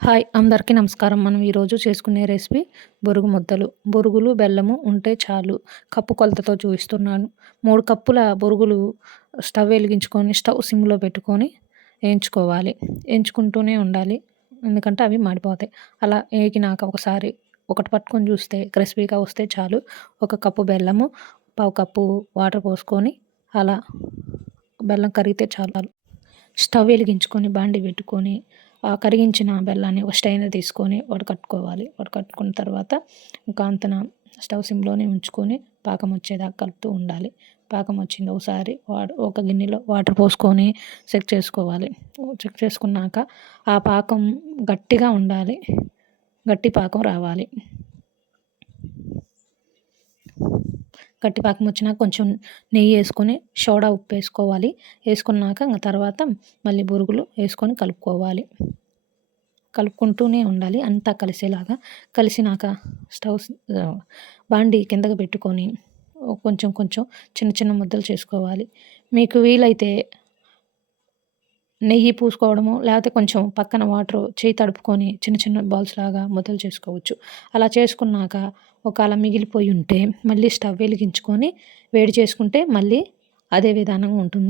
Hi! అందరికీ నమస్కారం. మనం ఈరోజు చేసుకునే రెసిపీ బొరుగు ముద్దలు. బొరుగులు, బెల్లము ఉంటే చాలు. కప్పు కొలతతో చూపిస్తున్నాను. 3 కప్పుల బొరుగులు స్టవ్ వెలిగించుకొని, స్టవ్ సిమ్‌లో పెట్టుకొని ఏయించుకోవాలి. ఏయించుకుంటూనే ఉండాలి. ఎందుకంటే అవి మాడిపోతాయి. అలా ఏగినాక ఒకసారి ఒకటి పట్టుకొని చూస్తే క్రిస్పీగా వస్తే చాలు. ఒక కప్పు బెల్లము, పావు కప్పు వాటర్ పోసుకొని అలా బెల్లం కరిగితే చాలు. స్టవ్ వెలిగించుకొని బాండీ పెట్టుకొని కరిగించిన బెల్లాన్ని ఒక స్ట్రైనర్ తీసుకొని వడకట్టుకోవాలి. వడకట్టుకున్న తర్వాత కాంతన స్టవ్ సిమ్‌లోనే ఉంచుకొని పాకం వచ్చేదాకా కలుపుతూ ఉండాలి. పాకం వచ్చింది ఒకసారి ఒక గిన్నెలో వాటర్ పోసుకొని చెక్ చేసుకోవాలి. చెక్ చేసుకున్నాక ఆ పాకం గట్టిగా ఉండాలి. గట్టి పాకం రావాలి. గట్టి పాకం వచ్చినాక కొంచెం నెయ్యి వేసుకొని సోడా ఉప్పు వేసుకోవాలి. వేసుకున్నాక తర్వాత మళ్ళీ బొరుగులు వేసుకొని కలుపుకోవాలి. కలుపుకుంటూనే ఉండాలి అంతా కలిసేలాగా. కలిసినాక బాండీ కిందకి పెట్టుకొని కొంచెం కొంచెం చిన్న చిన్న ముద్దలు చేసుకోవాలి. మీకు వీలైతే నెయ్యి పూసుకోవడము, లేకపోతే కొంచెం పక్కన వాటర్ చేయి తడుపుకొని చిన్న చిన్న బాల్స్ లాగా ముద్దలు చేసుకోవచ్చు. అలా చేసుకున్నాక ఒకవేళ మిగిలిపోయి ఉంటే మళ్ళీ స్టవ్ వెలిగించుకొని వేడి చేసుకుంటే మళ్ళీ అదే విధానం ఉంటుంది.